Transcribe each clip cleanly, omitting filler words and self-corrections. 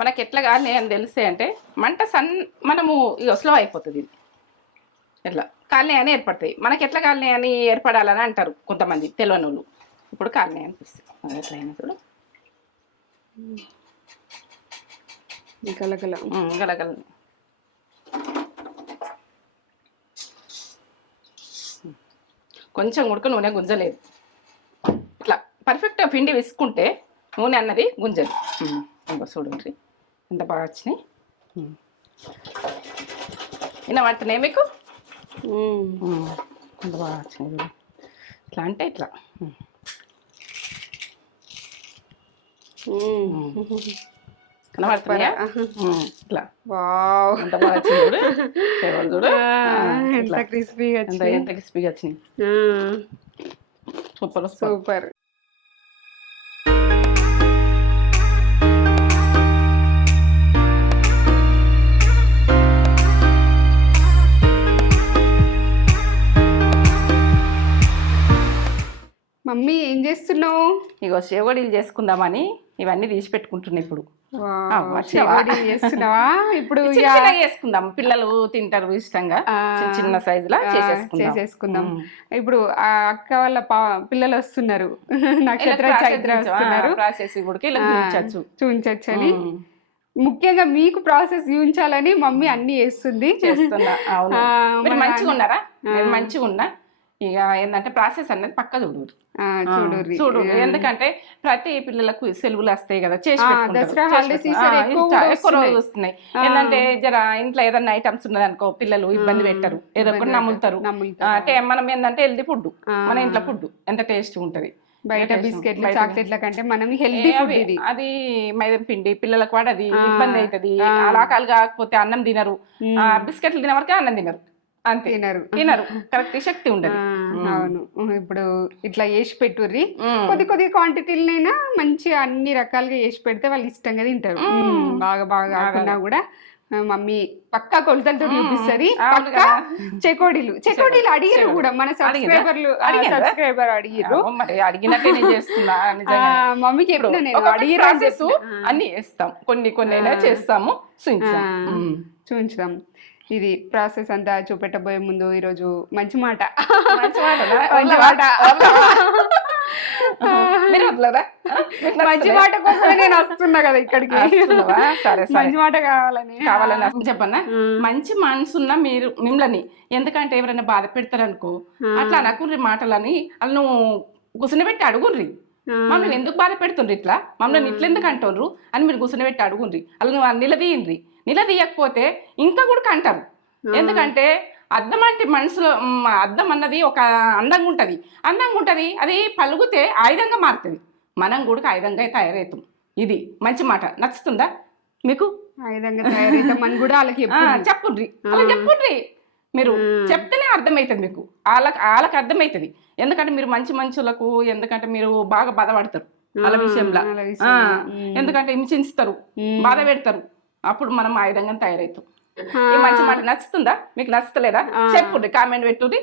మనకి ఎట్లా కానీ అని తెలిస్తే అంటే మంట మనము ఇక స్లో అయిపోతుంది ఇది ఎట్లా కాలనీ అని ఏర్పడతాయి. మనకి ఎట్లా కాలనీ అని ఏర్పడాలని అంటారు కొంతమంది తెలియని వాళ్ళు. ఇప్పుడు కాలనీ అనిపిస్తుంది ఎట్లయినా కూడా గలగల గలగల. కొంచెం ఉడక నూనె గుంజలేదు. ఇట్లా పర్ఫెక్ట్గా పిండి విసుకుంటే నూనె అన్నది గుంజదు. ఇంకా చూడండి ఎంత బాగా వచ్చినాయి. వినబడుతున్నాయి మీకు? ఎంత బాగా వచ్చినాయి. ఇట్లా అంటే ఇట్లా కనబడుతున్నాయా? ఇట్లా ఎంత బాగా వచ్చింది చూడు. ఎంత క్రిస్పీగా ఎంత క్రిస్పీగా వచ్చినాయి. Super super. మమ్మీ ఏం చేస్తున్నావు? ఇగో చేవడీలు చేసుకుందామని ఇవన్నీ తీసి పెట్టుకుంటున్నా. ఇప్పుడు చేస్తున్నావా? ఇప్పుడు చేసుకుందాం, పిల్లలు తింటారు ఇష్టంగా. చిన్న సైజులా చేసేసుకుందాం. ఇప్పుడు ఆ అక్క వాళ్ళ పిల్లలు వస్తున్నారు, నక్షత్ర చైత్ర వస్తున్నారు. ప్రాసెస్ చూపించచ్చు అని ముఖ్యంగా మీకు ప్రాసెస్ చూపించాలని మమ్మీ అన్ని చేస్తుంది. చేస్తున్నా. మంచిగా ఉన్నారా? మంచిగా ఉన్నా. ఇక ఏంటంటే ప్రాసెస్ అనేది పక్క చూడు. ఎందుకంటే ప్రతి పిల్లలకు సెలవులు వస్తాయి కదా, చేసి ఎక్కువ రోజులు వస్తున్నాయి. ఏంటంటే జర ఇంట్లో ఏదన్నా ఐటమ్స్ ఉన్నది అనుకో, పిల్లలు ఇబ్బంది పెట్టరు, ఏదో ఒకటి నమ్ముతారు. అంటే మనం ఏంటంటే హెల్దీ ఫుడ్, మన ఇంట్లో ఫుడ్ ఎంత టేస్ట్ ఉంటది. బయట బిస్కెట్లు చాక్లెట్ల కంటే మనం హెల్దీ ఫుడ్. అది మైదా పిండి పిల్లలకు కూడా అది ఇబ్బంది అవుతుంది. అలా కాలు కాకపోతే అన్నం తినరు, బిస్కెట్లు తినే వరకే అన్నం తినరు, అంతే తినరు. కరెక్ట్ శక్తి ఉండదు. అవును. ఇప్పుడు ఇట్లా వేసి పెట్టుర్రి, కొద్ది క్వాంటిటీలనైనా మంచిగా అన్ని రకాలుగా వేసి పెడితే వాళ్ళు ఇష్టంగా తింటారు. బాగా కాకుండా కూడా మమ్మీ పక్కా కొలతలతో చూపిస్తుంది. చెకోడీలు అడిగారు కూడా మన సబ్స్క్రైబర్ అడిగారు. మమ్మీకి ఎప్పుడు నేను అడిగారు అన్ని వేస్తాం, కొన్ని అయినా చేస్తాము, చూపించుదాం. ఇది ప్రాసెస్ అంతా చూపెట్టబోయే ముందు ఈరోజు మంచి మాట మంచి మాట కోసమే నేను వస్తున్నా కదా ఇక్కడికి. మంచి మాట కావాలని చెప్పన్నా. మంచి మనసున్న మీరు మిమ్మల్ని ఎందుకంటే ఎవరైనా బాధ పెడతారనుకో, అట్లా అనకుర్రి మాటలని వాళ్ళు గుసనబెట్టి అడుగుర్రి. మమ్మల్ని ఎందుకు బాధ పెడుతుండ్రి, ఇట్లా మమ్మల్ని ఇట్లా ఎందుకు అంటుండ్రు అని మీరు గుసనబెట్టి అడుగుండ్రి. వాళ్ళు నిలదీయండ్రి. నిలదీయకపోతే ఇంకా కూడా కంటారు. ఎందుకంటే అద్దం అంటే మనసులో అద్దం అన్నది ఒక అందంగా ఉంటుంది. అది పలుగుతే ఆయుధంగా మారుతుంది. మనం కూడా ఆయుధంగా తయారవుతాం. ఇది మంచి మాట. నచ్చుతుందా మీకు? ఆయుధంగా తయారవుతాం అని కూడా వాళ్ళకి చెప్పుండ్రి. అలా చెప్పుండ్రి. మీరు చెప్తేనే అర్థమవుతుంది మీకు, వాళ్ళకి అర్థమవుతుంది. ఎందుకంటే మీరు మంచి మనుషులకు, ఎందుకంటే మీరు బాగా బాధపడతారు వాళ్ళ విషయంలో. ఎందుకంటే హింసిస్తారు, బాధ పెడతారు. అప్పుడు మనం ఆయుధంగా తయారవుతాం. మంచి మాట నచ్చుతుందా? మీకు నచ్చుతలేదా? చెప్పుండ్రి, కామెంట్ పెట్టుర్రి,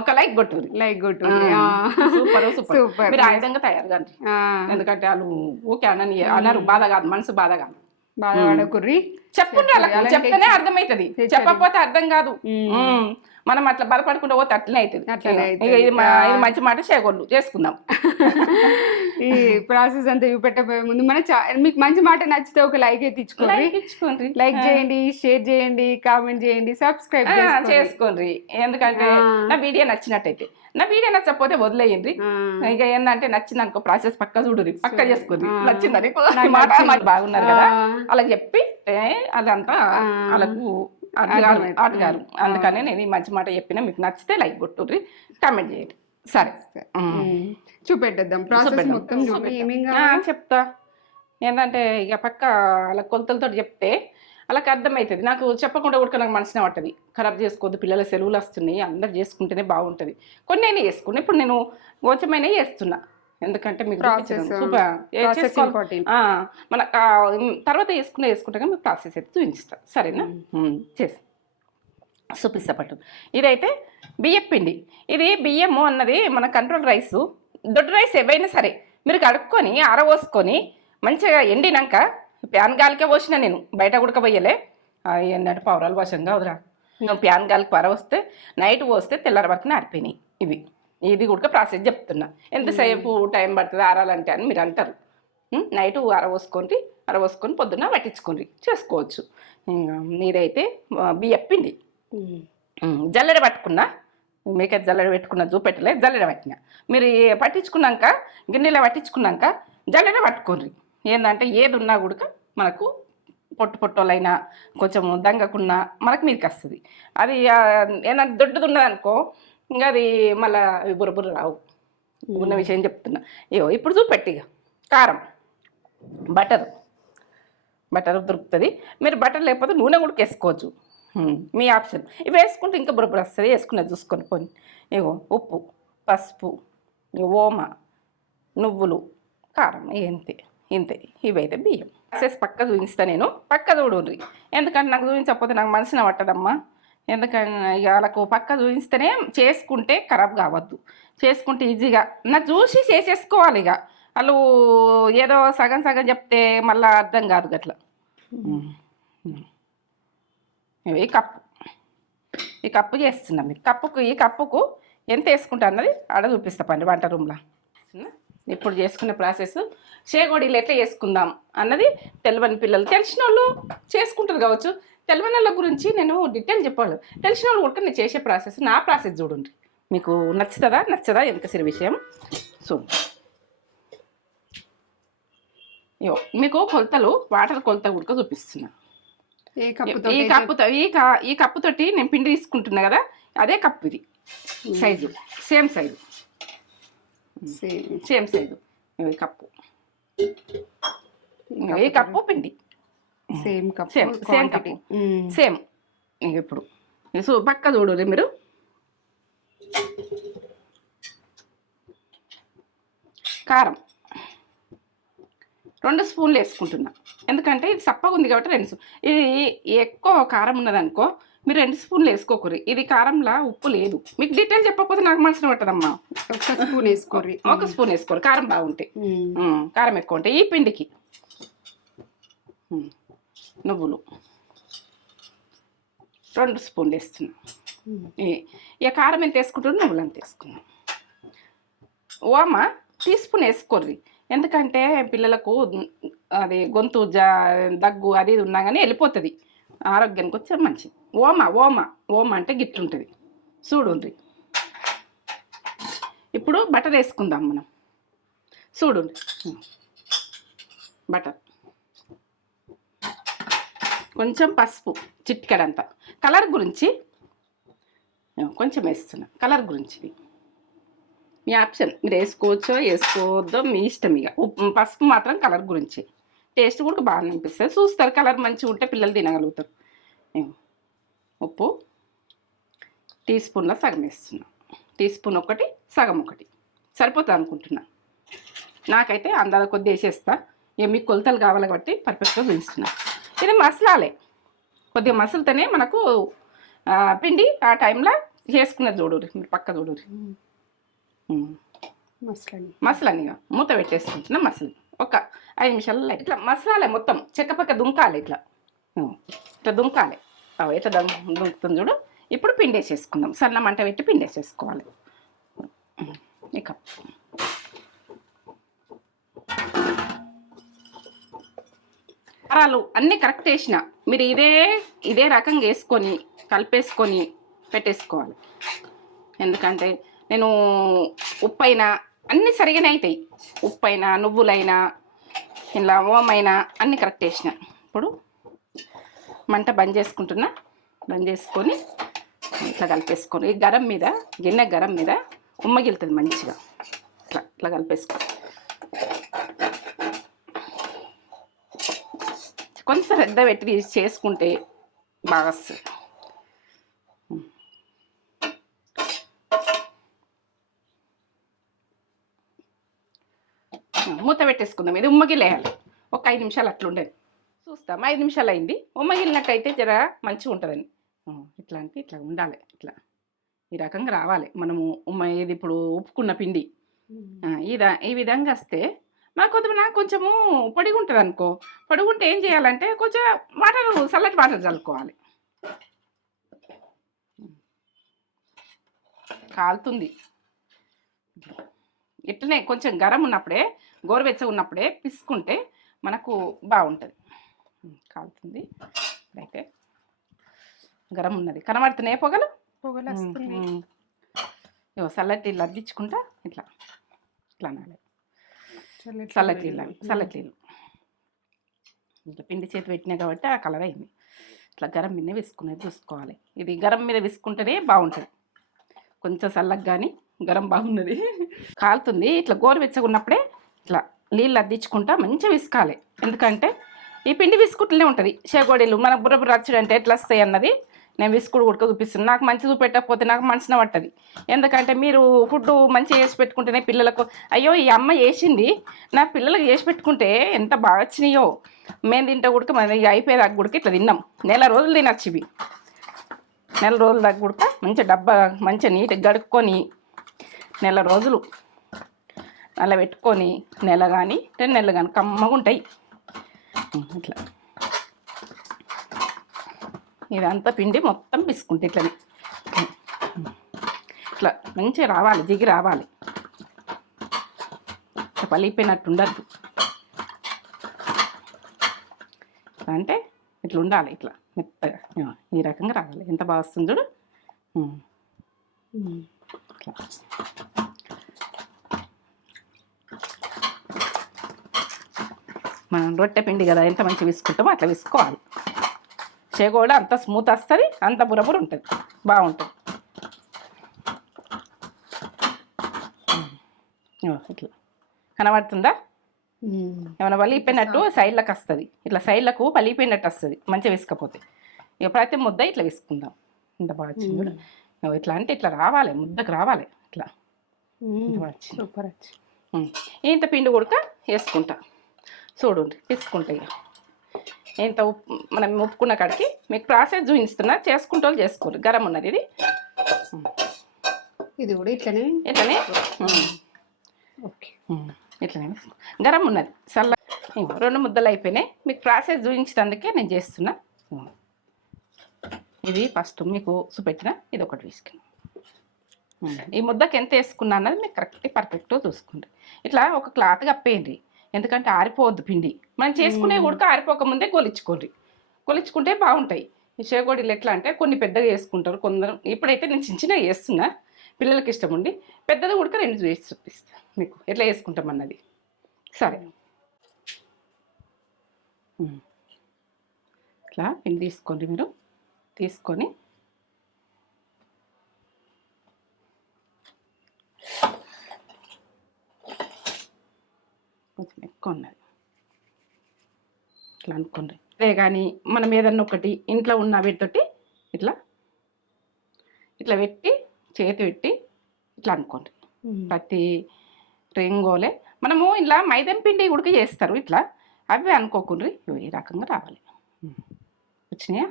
ఒక లైక్ కొట్టుర్రి. సూపర్. మీరు ఆయుధంగా తయారు కండి. ఎందుకంటే వాళ్ళు ఓకే అన్నారు, బాధ కాదు, మనసు బాధ కాదు. బాధపడకుర్రి, చెప్పుండ్రి. వాళ్ళకి చెప్తేనే అర్థమవుతుంది, చెప్పకపోతే అర్థం కాదు. మనం అట్లా బాధపడకుండా పోతే అట్లనే అవుతుంది. ఇది మంచి మాట చేయకూడదు, చేసుకుందాం. ఈ ప్రాసెస్ అంతా చూపెట్టబోయే ముందు మీకు మంచి మాట నచ్చితే ఒక లైక్ అయితే ఇచ్చుకోండి. లైక్ చేయండి, షేర్ చేయండి, కామెంట్ చేయండి, సబ్స్క్రైబ్ చేసుకోండి. ఎందుకంటే నా వీడియో నచ్చినట్టయితే, నా వీడియో నచ్చకపోతే వదిలేయండి. ఇక ఏంటంటే నచ్చింది అనుకో, ప్రాసెస్ పక్క చూడుర్రి, పక్క చేసుకోండి. నచ్చిందని బాగున్నారు కదా అలా చెప్పి అదంతా వాళ్ళకు ఆటగారు. అందుకనే నేను ఈ మంచి మాట చెప్పినా. మీకు నచ్చితే లైక్ కొట్టుర్రి, కామెంట్ చేయండి. సరే చూపెట్టేద్దాం ప్రాసెస్ మొత్తం. చెప్తా. ఏంటంటే ఇక పక్క అలా కొలతలతో చెప్తే వాళ్ళకి అర్థమవుతుంది. నాకు చెప్పకుండా కూడా నాకు మనసునే పట్టది. ఖరాబ్ చేసుకోవద్దు, పిల్లల సెలవులు వస్తున్నాయి, అందరు చేసుకుంటేనే బాగుంటుంది. కొన్ని అయినా చేసుకున్నా. ఇప్పుడు నేను కొంచెమైనా చేస్తున్నా, ఎందుకంటే మీకు మన తర్వాత వేసుకుంటే మీకు ప్రాసెస్ అయితే చూపిస్తాను. సరేనా? చేసి చూపిస్తా పట్టు. ఇదైతే బియ్యం పిండి. ఇది బియ్యము అన్నది మన కంట్రోల్ రైసు, దొడ్డు రైస్ ఏవైనా సరే మీరు కడుక్కొని ఆరబోసుకొని మంచిగా ఎండినాక ప్యాన్ గాలికే పోసిన నేను బయట ఉడకబోయలే. అవి ఏంటంటే పౌరాలు వశంగా వదిరా. నేను ప్యాన్ గాలికి వస్తే నైట్ పోస్తే తెల్లారి వరకు ఆరిపోయినాయి ఇవి. ఇది కూడా ప్రాసెస్ చెప్తున్నా. ఎంతసేపు టైం పడుతుంది ఆరాలంటే అని మీరు అంటారు. నైట్ అరవోసుకొని పొద్దున్న పట్టించుకొని చేసుకోవచ్చు. నీరైతే బియ్యపిండి జల్లెడ పట్టుకున్నా, మీకైతే జల్లెడ పెట్టుకున్నా చూపెట్టలే, జల్లెడ పట్టిన. మీరు పట్టించుకున్నాక గిన్నెలో పట్టించుకున్నాక జల్లెడ పట్టుకోండి. ఏంటంటే ఏది ఉన్నా కూడా మనకు పొట్టోళ్ళైనా కొంచెం దంగకున్నా మనకు మీదకి వస్తుంది. అది ఏదైనా దొడ్డుది ఉన్నదనుకో ఇంకా అది మళ్ళీ బుర్ర రావు. ఉన్న విషయం చెప్తున్నా. ఇప్పుడు చూపెట్టి కారం, బటర్ దొరుకుతుంది. మీరు బటర్ లేకపోతే నూనె కూడా వేసుకోవచ్చు, మీ ఆప్షన్. ఇవి వేసుకుంటే ఇంకా బుర్ర వస్తుంది. వేసుకున్నది చూసుకొని పోయి. ఉప్పు, పసుపు, ఓమ, నువ్వులు, కారం, ఇంతే. ఇవైతే బియ్యం. ప్రాసెస్ పక్క చూపిస్తా నేను. పక్క చూడండి. ఎందుకంటే నాకు చూపించకపోతే నాకు మనసున పట్టదమ్మా. ఎందుకంటే ఇక వాళ్ళకు పక్క చూపిస్తేనే చేసుకుంటే ఖరాబ్ కావద్దు. చేసుకుంటే ఈజీగా నాకు చూసి చేసేసుకోవాలి. ఇక వాళ్ళు ఏదో సగం చెప్తే మళ్ళీ అర్థం కాదు గట్లా. ఈ కప్పు చేస్తున్నాం. మీరు ఈ కప్పుకు ఎంత వేసుకుంటా అన్నది ఆడ చూపిస్తా పండి వంట రూమ్లో. ఇప్పుడు చేసుకునే ప్రాసెస్ చేగోడీలు ఎట్లా చేసుకుందాం అన్నది తెలియని పిల్లలు, తెలిసిన వాళ్ళు చేసుకుంటారు కావచ్చు. తెలియని వాళ్ళ గురించి నేను డీటెయిల్ చెప్పాలి. తెలిసిన వాళ్ళు కూడా నేను చేసే ప్రాసెస్, నా ప్రాసెస్ చూడండి. మీకు నచ్చదా ఎంత సిరి విషయం చూడండి. మీకు కొలతలు, వాటర్ కొలత కూడా చూపిస్తున్నా. ఈ కప్పుతోటి నేను పిండి తీసుకుంటున్నా కదా, అదే కప్పు. ఇది సైజు సేమ్ సైజు. ఈ కప్పు పిండి సేమ్ కప్పు సేమ్. ఇప్పుడు పక్క చూడు మీరు. కారం 2 స్పూన్లు వేసుకుంటున్నా. ఎందుకంటే ఇది సప్పగా ఉంది కాబట్టి 2 స్పూన్. ఇది ఎక్కువ కారం ఉన్నదనుకో మీరు 2 స్పూన్లు వేసుకోకూరి. ఇది కారంలా ఉప్పు లేదు. మీకు డీటెయిల్ చెప్పకపోతే నాకు మనసున పట్టదమ్మా. 1 స్పూన్ వేసుకోరు. 1 స్పూన్ వేసుకోరు, కారం బాగుంటాయి. కారం ఎక్కువ ఉంటాయి. ఈ పిండికి నువ్వులు 2 స్పూన్లు వేస్తున్నా. ఇక కారం ఎంత వేసుకుంటారు, నువ్వులు అంత వేసుకున్నాం. ఓమ టీస్పూన్ వేసుకోర్రి. ఎందుకంటే పిల్లలకు అది గొంతు దగ్గు అది ఉన్నా కానీ వెళ్ళిపోతుంది, ఆరోగ్యానికి వచ్చే మంచిది. ఓమ అంటే గిట్లుంటుంది చూడుండ్రి. ఇప్పుడు బటర్ వేసుకుందాం మనం. చూడుండ్రి, బటర్, కొంచెం పసుపు, చిటికెడంతా. కలర్ గురించి కొంచెం వేస్తున్నా. కలర్ గురించి మీ ఆప్షన్, మీరు వేసుకోవచ్చో వేసుకోవద్దో మీ ఇష్టం. ఇక పసుపు మాత్రం కలర్ గురించి. టేస్ట్ కూడా బాగా అనిపిస్తుంది. చూస్తారు, కలర్ మంచిగా ఉంటే పిల్లలు తినగలుగుతారు. ఉప్పు టీ స్పూన్లో సగం వేస్తున్నా. టీ స్పూన్ ఒకటి, సగం ఒకటి సరిపోతుంది అనుకుంటున్నా. నాకైతే అందాల కొద్ది వేసేస్తా. మీకు కొలతలు కావాలి కాబట్టి పర్ఫెక్ట్గా వేస్తున్నా. ఇది మసలాలే, కొద్దిగా మసలుతోనే మనకు పిండి ఆ టైంలో చేసుకున్నది చూడురి. మీరు పక్క చూడురి. మసలనిగా మూత పెట్టేసుకుంటున్నా. మసలు ఒక 5 నిమిషాలు ఇట్లా మసలాలే. మొత్తం చెక్కపక్క దుంకాలి. ఇట్లా దుంకాలి. ఎట్లా దుంకుతుంది చూడు. ఇప్పుడు పిండి వేసేసుకుందాం. సన్న మంట పెట్టి పిండి వేసేసుకోవాలి. ఇక కారాలు అన్నీ కరెక్ట్ వేసిన. మీరు ఇదే రకంగా వేసుకొని కలిపేసుకొని పెట్టేసుకోవాలి. ఎందుకంటే నేను ఉప్పు అయినా అన్నీ సరిగానే అవుతాయి. ఉప్పు అయినా, నువ్వులైనా, ఇలా ఓమైనా అన్నీ కరెక్ట్ వేసిన. ఇప్పుడు మంట బంద్ చేసుకుంటున్నా. బంద్ చేసుకొని ఇట్లా కలిపేసుకొని ఈ గరం మీద, గిన్నె గరం మీద ఉమ్మగిలుతుంది మంచిగా. ఇట్లా కలిపేసుకో. కొంచెం శ్రద్ధ పెట్టి చేసుకుంటే బాగా వస్తుంది. మూత పెట్టేసుకుందాం. ఇది ఉమ్మగిలేయాలి. ఒక 5 నిమిషాలు అట్లుండేది చూస్తాం. 5 నిమిషాలు అయింది. ఉమ్మగిలినట్టయితే జర మంచిగా ఉంటుందని. ఇట్లా ఉండాలి. ఇట్లా ఈ రకంగా రావాలి మనము ఇది ఇప్పుడు ఉప్పుకున్న పిండి. ఈ విధంగా వస్తే నాకు కొంచెము పొడిగా ఉంటుంది అనుకో, పొడిగుంటే ఏం చేయాలంటే కొంచెం వాటర్ చల్లటి వాటర్ చల్లుకోవాలి. కాలుతుంది ఇట్లనే కొంచెం గరం ఉన్నప్పుడే, గోరువెచ్చగా ఉన్నప్పుడే పిసుకుంటే మనకు బాగుంటుంది. కాలుతుంది ఇప్పుడైతే, గరం ఉన్నది, కనబడుతున్నాయి పొగలు వస్తున్నాయి. ఇగో చల్లటి నీళ్ళు అద్దించుకుంటా ఇట్లా ఇట్లా అనాలి. చల్లటి నీళ్ళు ఇట్లా పిండి చేతి పెట్టినా కాబట్టి ఆ కలర్ అయింది. ఇట్లా గరం మీద విసుకునేది చూసుకోవాలి. ఇది గరం మీద విసుకుంటేనే బాగుంటుంది. కొంచెం చల్లగా కానీ గరం బాగున్నది. కాలుతుంది. ఇట్లా గోరువెచ్చగా ఉన్నప్పుడే ఇట్లా నీళ్ళు అద్దించుకుంటా మంచిగా విసుకాలి. ఎందుకంటే ఈ పిండి విసుకుంటూనే ఉంటుంది. చేగోడీలు మన బుర్ర రచ్చుడు అంటే ఎట్లా వస్తాయి అన్నది నేను విసుకుడు ఉడక చూపిస్తున్నాను. నాకు మంచి చూపెట్టకపోతే నాకు మనసున పట్టది. ఎందుకంటే మీరు ఫుడ్ మంచిగా చేసి పెట్టుకుంటేనే పిల్లలకు, అయ్యో ఈ అమ్మ చేసింది నా పిల్లలకు చేసి పెట్టుకుంటే ఎంత బాగా వచ్చినాయో, మేము తింటే ఉడక మన అయిపోయేదాకా ఉడక ఇట్లా తిన్నాం. నెల రోజులు తినచ్చు ఇవి. నెల రోజుల దాకా ఉడక మంచిగా డబ్బా మంచిగా నీట్గా గడుక్కొని నెల రోజులు అలా పెట్టుకొని నెల కానీ 2 నెలలు కానీ కమ్మగా ఉంటాయి. ఇట్లా ఇదంతా పిండి మొత్తం పిసుకుంటే ఇట్లా ఇట్లా మంచిగా రావాలి, జిగి రావాలి. ఇట్లా పలిపోయినట్టు ఉండద్దు. అంటే ఇట్లా ఉండాలి, ఇట్లా మెత్తగా ఈ రకంగా రావాలి. ఎంత బాగా వస్తుంది చూడు. ఇట్లా మనం రొట్టె పిండి కదా ఎంత మంచిగా విసుకుంటామో అట్లా విసుకోవాలి. చేగోడ అంత స్మూత్ వస్తుంది, అంత బురబుర ఉంటుంది, బాగుంటుంది. ఇట్లా కనబడుతుందా? ఏమైనా పలిగిపోయినట్టు సైడ్లకు వస్తుంది. ఇట్లా సైడ్లకు పలిగిపోయినట్టు వస్తుంది మంచిగా విసుకపోతే. ఇక ప్రతి ముద్ద ఇట్లా విసుకుందాం. ఇంత బాగా వచ్చింది. ఇట్లా అంటే ఇట్లా రావాలి, ముద్దకు రావాలి. ఇట్లా సూపర్. ఇంత పిండి ఉడక వేసుకుంటా చూడండి, పిసుకుంటా. ఇక ఇంత ఉప్పు మనం ఉప్పుకున్న కాడికి మీకు ప్రాసెస్ చూపిస్తున్నా, చేసుకుంటే వాళ్ళు చేసుకోరు. గరం ఉన్నది ఇది. ఇది కూడా ఇట్లనే ఓకే, ఇట్లనే గరం ఉన్నది. చల్ల 2 ముద్దలు అయిపోయినాయి. మీకు ప్రాసెస్ చూపించడానికే నేను చేస్తున్నా. ఇది ఫస్ట్ మీకు చూపెట్టిన ఇది ఒకటి వేసుకున్నా. ఈ ముద్దకి ఎంత వేసుకున్నా అన్నది మీకు పర్ఫెక్ట్గా చూసుకోండి. ఇట్లా ఒక క్లాత్ కప్పేయండి, ఎందుకంటే ఆరిపోవద్దు పిండి. మనం చేసుకునే ఉడక ఆరిపోకముందే గొలిచుకోండి. గొలిచుకుంటే బాగుంటాయి. ఈ చేగోడీలు ఎట్లా అంటే కొన్ని పెద్దగా వేసుకుంటారు కొందరు. ఇప్పుడైతే నేను చిన్నగా వేస్తున్నా, పిల్లలకి ఇష్టం ఉండి. పెద్దది ఉడక 2 వేసి చూపిస్తాను మీకు ఎట్లా వేసుకుంటాం అన్నది. సరే, ఇట్లా పిండి తీసుకోండి. మీరు తీసుకొని కొంచెం ఎక్కువ ఉన్నది ఇట్లా అనుకోండి. అదే కానీ మనం ఏదన్నా ఒకటి ఇంట్లో ఉన్న వీటితోటి ఇట్లా ఇట్లా పెట్టి చేతి పెట్టి ఇట్లా అనుకోండి. ప్రతి రింగోలే మనము ఇలా మైదం పిండి ఉడికి చేస్తారు. ఇట్లా అవి అనుకోకుండా ఈ రకంగా రావాలి. వచ్చినాయా?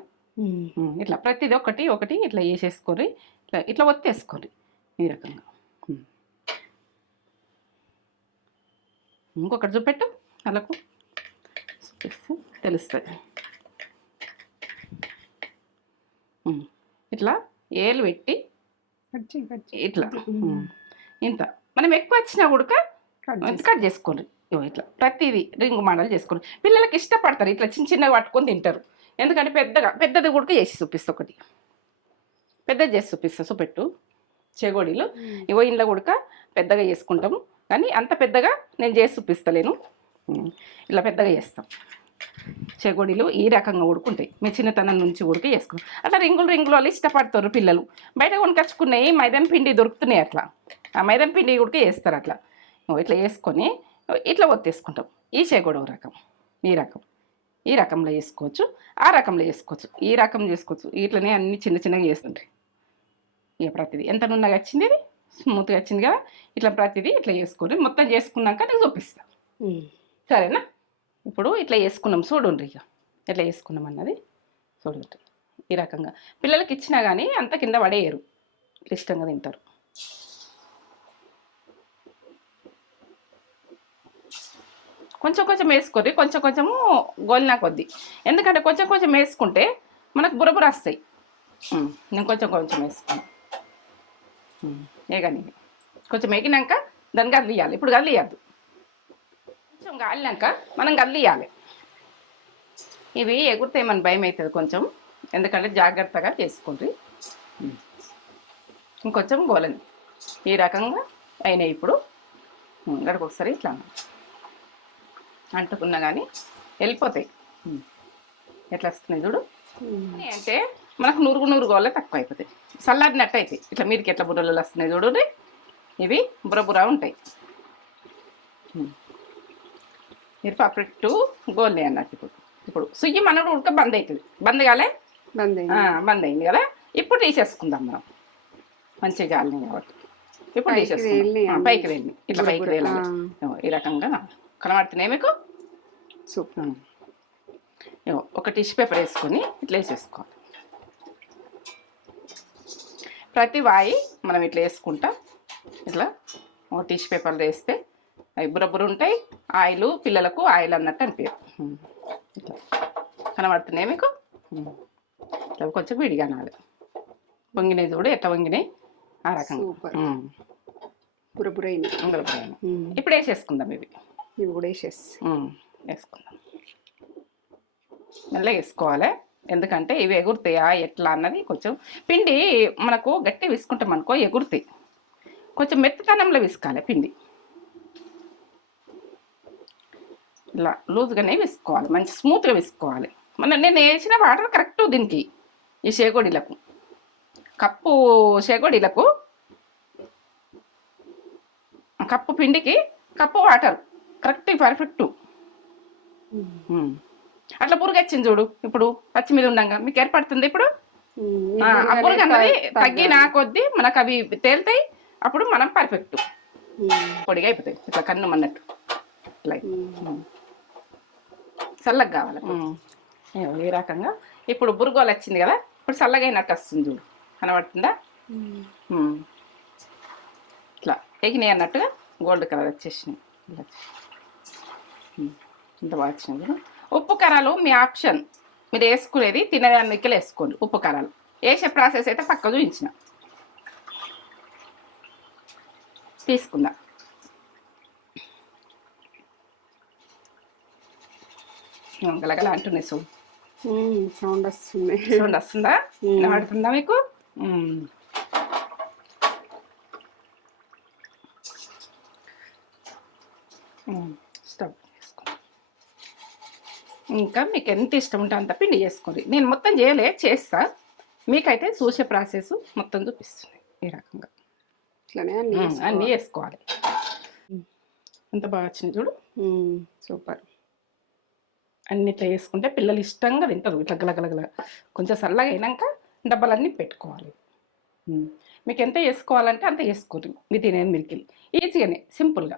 ఇట్లా ప్రతిది ఒకటి ఒకటి ఇట్లా వేసేసుకొని ఇట్లా ఇట్లా ఒత్తేసుకోండి ఈ రకంగా. ఇంకొకటి చూపెట్టు, వాళ్ళకు చూపిస్తే తెలుస్తుంది. ఇట్లా ఏలు పెట్టి ఇట్లా ఇంత మనం ఎక్కువ వచ్చినా కూడా కట్ చేసుకోండి. ఇట్లా ప్రతిదీ రింగ్ మోడల్ చేసుకోండి. పిల్లలకి ఇష్టపడతారు, ఇట్లా చిన్న చిన్నగా పట్టుకొని తింటారు. ఎందుకంటే పెద్దది కూడా చేసి చూపిస్తా. ఒకటి పెద్దది చేసి చూపిస్తా, చూపెట్టు. చేగోడీలు ఇవో ఇంట్లో కూడా పెద్దగా చేసుకుంటాము, కానీ అంత పెద్దగా నేను చేసి చూపిస్తలేను. ఇలా పెద్దగా చేస్తాం. చేగోడీలు ఈ రకంగా ఉడుకుంటాయి. మీ చిన్నతనం నుంచి ఉడికి చేసుకుంటాం. అట్లా రింగులు వాళ్ళు ఇష్టపడతారు పిల్లలు. బయట కొనుకొచ్చుకున్నాయి మైదాం పిండి దొరుకుతున్నాయి. అట్లా ఆ మైదాం పిండి ఉడికి వేస్తారు. అట్లా ఇట్లా వేసుకొని ఇట్లా ఒత్తేసుకుంటాం. ఈ చేగోడ రకం, ఈ రకంలో చేసుకోవచ్చు, ఆ రకంలో చేసుకోవచ్చు, ఈ రకం చేసుకోవచ్చు. ఇట్లనే అన్ని చిన్న చిన్నగా చేస్తుంటాయి. ఇక ప్రతిదీ ఎంత నున్నగా వచ్చింది, ఇది స్మూత్గా వచ్చింది కదా. ఇట్లా ప్రతిదీ ఇట్లా చేసుకొని మొత్తం చేసుకున్నాక నేను చూపిస్తాను. సరేనా? ఇప్పుడు ఇట్లా వేసుకున్నాం చూడండి. ఇక ఎట్లా వేసుకున్నాం అన్నది చూడండి. ఈ రకంగా పిల్లలకి ఇచ్చినా కానీ అంత కింద పడేయరు, ఇష్టంగా తింటారు. కొంచెం కొంచెం వేసుకోర్రి, కొంచెం కొంచెము గోలినా కొద్ది. ఎందుకంటే కొంచెం కొంచెం వేసుకుంటే మనకు బురబుర వస్తాయి. నేను కొంచెం కొంచెం వేసుకున్నాను. కానీ కొంచెం వేగినాక దాన్ని గదిలియాలి. ఇప్పుడు గదిలియద్దు, కొంచెం గాలినాక మనం గదిలియాలి. ఇవి ఎగురుతాయమని భయం అవుతుంది కొంచెం, ఎందుకంటే జాగ్రత్తగా చేసుకోండి. ఇంకొంచెం గోలని ఈ రకంగా అయినాయి. ఇప్పుడు గడికి ఒకసారి ఇట్లా అంటుకున్నా కానీ వెళ్ళిపోతాయి. ఎట్లా వస్తున్నాయి చూడు. అంటే మనకు నూరు గోళ్ళే తక్కువ అయిపోతాయి, చల్లారినట్టు అయితే. ఇట్లా మీరికి ఎట్లా బుర్రలు వస్తున్నాయి చూడు, ఇవి బుర్ర ఉంటాయి. మీరు పర్ఫెక్ట్ గోల్ని అన్నట్టు. ఇప్పుడు సుయ్యి మనకు ఉడక బంద్ అవుతుంది. బంద్ కాలే, బంద్ అయింది కదా. ఇప్పుడు తీసేసుకుందాం మనం, మంచిగా గాలిని కాబట్టి. ఇప్పుడు తీసేసుకుందాం. పైకి వెళ్ళి ఇట్లా పైకి వెళ్ళాలి. ఈ రకంగా కనబడుతున్నాయి మీకు. సూపర్. ఒక టిష్యూ పేపర్ వేసుకొని ఇట్లా వేసేసుకోవాలి. ప్రతి వాయి మనం ఇట్లా వేసుకుంటా, ఇట్లా ఒక టిష్యూ పేపర్లో వేస్తే అవి బుర్ర ఉంటాయి. ఆయిల్ పిల్లలకు ఆయిల్ అన్నట్టు అనిపించదు. ఇట్లా కనబడుతున్నాయి మీకు. ఇట్లా కొంచెం విడిగా అనాలి. వంగినాయి చూడు ఎట్లా వంగినాయి, ఆ రకంగా బురబురైన. ఇప్పుడు వేసేసుకుందాం. ఇవి కూడా వేసుకుందాం. మెల్లగా వేసుకోవాలి, ఎందుకంటే ఇవి ఎగురుతాయా ఎట్లా అన్నది. కొంచెం పిండి మనకు గట్టి విసుకుంటాం అనుకో ఎగురుతాయి. కొంచెం మెత్తతనంలో విసుకాలి పిండి. ఇలా లూజ్గానే విసుకోవాలి, మంచి స్మూత్గా విసుకోవాలి. నేను వేసిన వాటర్ కరెక్ట్ దీనికి, ఈ చేగోడీలకు, కప్పు చేగోడీలకు, కప్పు పిండికి కప్పు వాటర్ కరెక్ట్ పర్ఫెక్ట్. అట్లా పురుగు వచ్చింది చూడు. ఇప్పుడు పచ్చి మీద ఉండగా మీకు ఏర్పడుతుంది. ఇప్పుడు ఆ పురుగు అన్నది తగ్గిన కొద్దీ మనకు అవి తేలుతాయి. అప్పుడు మనం పర్ఫెక్ట్ పొడిగా అయిపోతాయి. ఇట్లా కన్ను అన్నట్టు ఇట్లా చల్లగా కావాలి. ఈ రకంగా ఇప్పుడు బురుగోలు వచ్చింది కదా. ఇప్పుడు చల్లగా అయినట్టు వస్తుంది చూడు, కనబడుతుందా? ఇట్లా ఎగినాయి అన్నట్టుగా గోల్డ్ కలర్ వచ్చేసినాయి. ఇంత బాగా వచ్చినాయి చూడు. ఉప్పు కారాలు మీ ఆప్షన్, మీరు వేసుకునేది తినడానికి వేసుకోండి. ఉప్పు కారాలు వేసే ప్రాసెస్ అయితే పక్క చూపించిన. తీసుకుందా గలగల అంటున్నాయి చూడు. సౌండ్ వస్తుంది. సౌండ్ వస్తుందా? వినబడుతుందా మీకు? స్టవ్ చేసుకోండి. ఇంకా మీకు ఎంత ఇష్టం ఉంటే అంత పిండి చేసుకోండి. నేను మొత్తం చేస్తా, మీకైతే చూసే ప్రాసెస్ మొత్తం చూపిస్తుంది. ఈ రకంగా ఇట్లానే అన్నీ వేసుకోవాలి. ఎంత బాగా వచ్చింది చూడు. సూపర్. అన్ని ఇట్లా వేసుకుంటే పిల్లలు ఇష్టంగా తింటారు. ఇట్లా గలగలగల కొంచెం చల్లగా అయినాక డబ్బాలన్నీ పెట్టుకోవాలి. మీకు ఎంత వేసుకోవాలంటే అంత వేసుకోరు. మీ తినేది మిల్కిల్ ఈజీగానే సింపుల్గా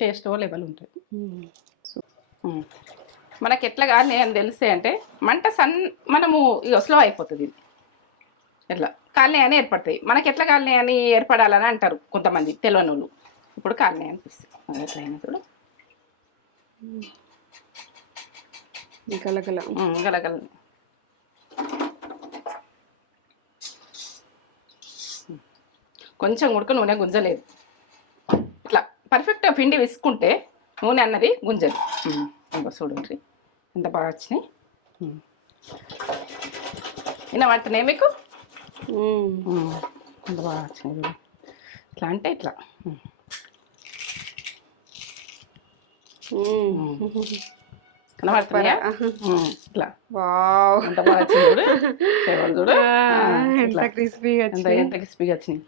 టేస్ట్ లెవెల్ ఉంటుంది. మనకి ఎట్లా కానీ అని తెలిస్తే అంటే మంట మనము ఇక స్లో అయిపోతుంది. ఎట్లా కాలనీ అని ఏర్పడతాయి. మనకి ఎట్లా కాలనీ అని ఏర్పడాలని అంటారు కొంతమంది తెలియని వాళ్ళు. ఇప్పుడు కాలనీ అనిపిస్తుంది. ఎట్లా అయినా కూడా గలగల గలగల. కొంచెం ఉడక నూనె గుంజలేదు. ఇట్లా పర్ఫెక్ట్గా పిండి విసుకుంటే నూనె అన్నది గుంజదు. ఇంకా చూడండి ఎంత బాగా వచ్చినాయి. వినబడుతున్నాయి మీకు? ఎంత బాగా వచ్చినాయి. ఇట్లా అంటే ఇట్లా కనబడుతున్నాయా? ఇట్లా ఎంత బాగా వచ్చింది చూడు. చూడు ఎంత క్రిస్పీగా వచ్చినాయి.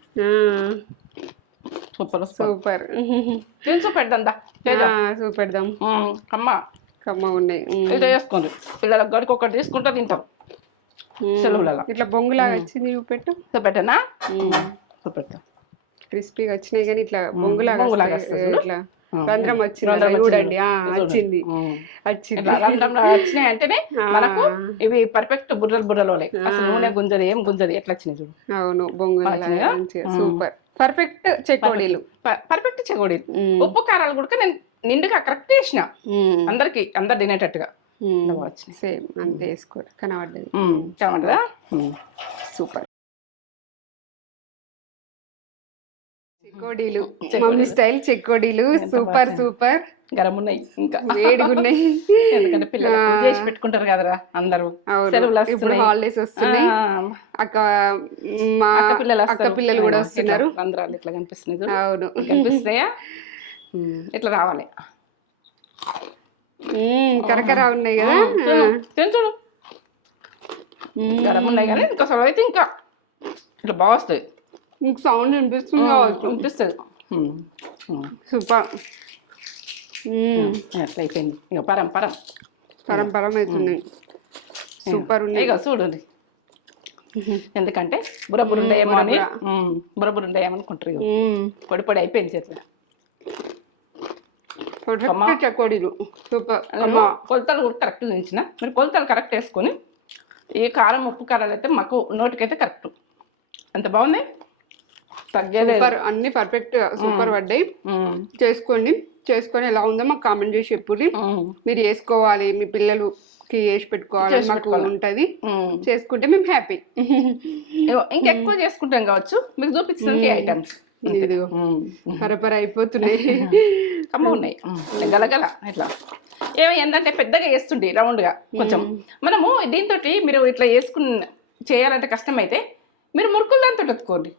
Super super. చూపెడదాం, చూపెడదాం. కమ్మ ఉన్నాయి. ఇట్లా చేసుకోండి. పిల్లలకు గడికి ఒకటి తీసుకుంటా తింటారు సెలవులలో. ఇట్లా బొంగులాగా వచ్చింది. చూపెట్టనా? చూపెడతా. క్రిస్పీగా వచ్చినాయి కానీ ఇట్లా బొంగులాగా ఇట్లా రంధ్రం వచ్చింది చూడండి. వచ్చింది రంధ్రంలో వచ్చినాయి అంటేనే మనకు ఇవి పర్ఫెక్ట్ బుర్రలు అసలు నూనె గుంజది ఏం గుంజది. ఎట్లా వచ్చినాయి చూడు. అవును బొంగులు. సూపర్. పర్ఫెక్ట్ చెకోడీలు. పర్ఫెక్ట్ చెకోడీలు. ఉప్పు కారాలు కూడా నేను నిండుగా కరెక్ట్ వేసిన అందరికి అందరు తినేటట్టుగా వచ్చినాయి. సేమ్ అంతే వేసుకోరు కనబడ్డది. కనబడదా? సూపర్. చెకోడీలు మమ్మీ స్టైల్ చెకోడీలు సూపర్ సూపర్ గరం ఉన్నాయి, ఇంకా వేడిగున్నాయి. ఎందుకంటే పిల్లలు చేసి పెట్టుకుంటారు కదరా అందరూ. సెలవులు ఇప్పుడు హాలిడేస్ వస్తున్నాయి. అక్క పిల్లలు కూడా వస్తున్నారు. రంధ్రాలు ఇట్లా కనిపిస్తున్నాయి. అవును కనిపిస్తున్నాయా? ఇట్లా రావాలి. కరకర ఉన్నాయి కదా. చూడు గరం ఉన్నాయి కానీ ఇంకా సెలవు అయితే ఇంకా ఇట్లా బాగా వస్తాయి. మీకు సౌండ్ వినిపిస్తుంది అనిపిస్తుంది. సూపర్. అట్లా అయిపోయింది ఇక పరం పరం పరం పరం అవుతుంది. సూపర్ ఉన్నాయి. ఇక చూడండి, ఎందుకంటే బుర్రబురుండేమో అని బుర్రబురుండేమో అనుకుంటారు. పొడి పొడి అయిపోయింది చేతులు. చెకోడీలు సూపర్. కొలతలు కూడా కరెక్ట్ చూపించిన. మీరు కొలతలు కరెక్ట్ వేసుకొని ఈ కారం ఉప్పు కారాలు అయితే మాకు నోటికైతే కరెక్ట్. అంత బాగుంది, తగ్గేది. అన్ని పర్ఫెక్ట్ సూపర్ పడ్డాయి. చేసుకొని ఎలా ఉందో మాకు కామెంట్ చేసి చెప్పుర్రి. మీరు వేసుకోవాలి, మీ పిల్లలకి వేసి పెట్టుకోవాలి, మాకు ఉంటది. చేసుకుంటే మేము హ్యాపీ. ఇంకెక్కువ చేసుకుంటాం కావచ్చు. మీకు చూపించడానికి ఐటమ్స్ ఇదిగో హరపర అయిపోతున్నాయి. కమ్మ ఉన్నాయి గలగల ఇట్లా. ఏమో ఏంటంటే పెద్దగా వేస్తుండే రౌండ్గా కొంచెం. మనము దీంతో మీరు ఇట్లా వేసుకుని చేయాలంటే కష్టమైతే మీరు మురుకులు దాంతో ఒత్తుకోండి.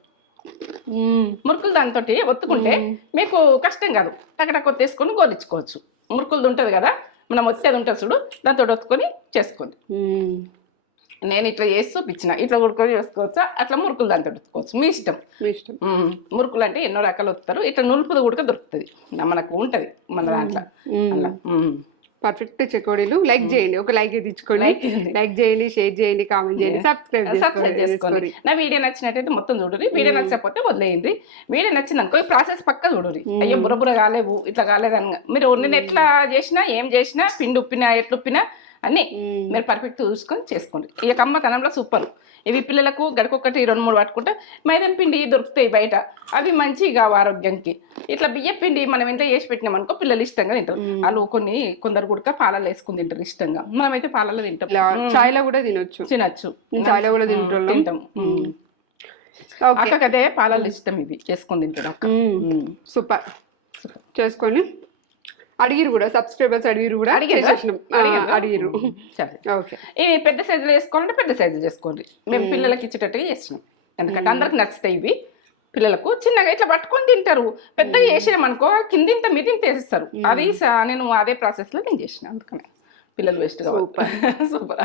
మురుకులు దాంతో ఒత్తుకుంటే మీకు కష్టం కాదు. టకటక ఒత్తేసుకొని గోలించుకోవచ్చు. మురుకులది ఉంటుంది కదా, మనం వచ్చేది ఉంటుంది చూడు, దాంతో ఒత్తుకొని చేసుకోండి. నేను ఇట్లా చేసి చూపించిన. ఇట్లా ఉడుకొని చేసుకోవచ్చా, అట్లా మురుకులు దాంతో ఒత్తుకోవచ్చు, మీ ఇష్టం. మురుకులు అంటే ఎన్నో రకాలు వస్తారు. ఇట్లా నులుపుది కూడా దొరుకుతుంది, మనకు ఉంటుంది మన దాంట్లో. అలా పర్ఫెక్ట్ చెకోడీలు. లైక్ చేయండి, ఒక లైక్ తెచ్చుకోండి. లైక్ చేయండి, షేర్ చేయండి, కామెంట్ చేయండి, సబ్స్క్రైబ్ చేసుకోండి. నా వీడియో నచ్చినట్టయితే మొత్తం చూడండి. వీడియో నచ్చకపోతే వదిలేయండి. వీడియో నచ్చింది అనుకో ఈ ప్రాసెస్ పక్క చూడండి. అయ్యో బుర్ర కాలేవు, ఇట్లా కాలేదని మీరు నేను ఎట్లా చేసినా ఏం చేసినా పిండి ఉప్పినా ఎట్లు ఉప్పినా అన్నీ మీరు పర్ఫెక్ట్ చూసుకొని చేసుకోండి. ఈ కమ్మతనంలో సూపర్. ఇవి పిల్లలకు గడికొకటి 2-3 పట్టుకుంటే మైదా పిండి దొరుకుతాయి బయట, అవి మంచిగా ఆరోగ్యానికి. ఇట్లా బియ్య పిండి మనం ఇంట్లో చేసి పెట్టినాం అనుకో పిల్లలు ఇష్టంగా తింటారు. వాళ్ళు కొందరు కూడా పాలలో వేసుకుని తింటారు ఇష్టంగా. మనమైతే పాలలో తింటాం, చాయ్లో కూడా తినొచ్చు. చాయ్లో కూడా తింటాం. అక్కకదే పాలలో ఇష్టం, ఇవి చేసుకొని తింటారు. సూపర్. చేసుకొని అడిగిరు కూడా, సబ్స్క్రైబర్స్ అడిగిరు కూడా, అడిగిరు. ఓకే, ఇవి పెద్ద సైజులో వేసుకోవాలంటే పెద్ద సైజులు చేసుకోండి. మేము పిల్లలకి ఇచ్చేటట్టుగా చేస్తున్నాం, ఎందుకంటే అందరికి నచ్చుతాయి ఇవి. పిల్లలకు చిన్నగా ఇట్లా పట్టుకొని తింటారు. పెద్దగా చేసినామనుకో కిందింత మీదింత వేసేస్తారు. అది నేను అదే ప్రాసెస్లో నేను చేసిన, అందుకనే పిల్లలు వేస్ట్. Super super.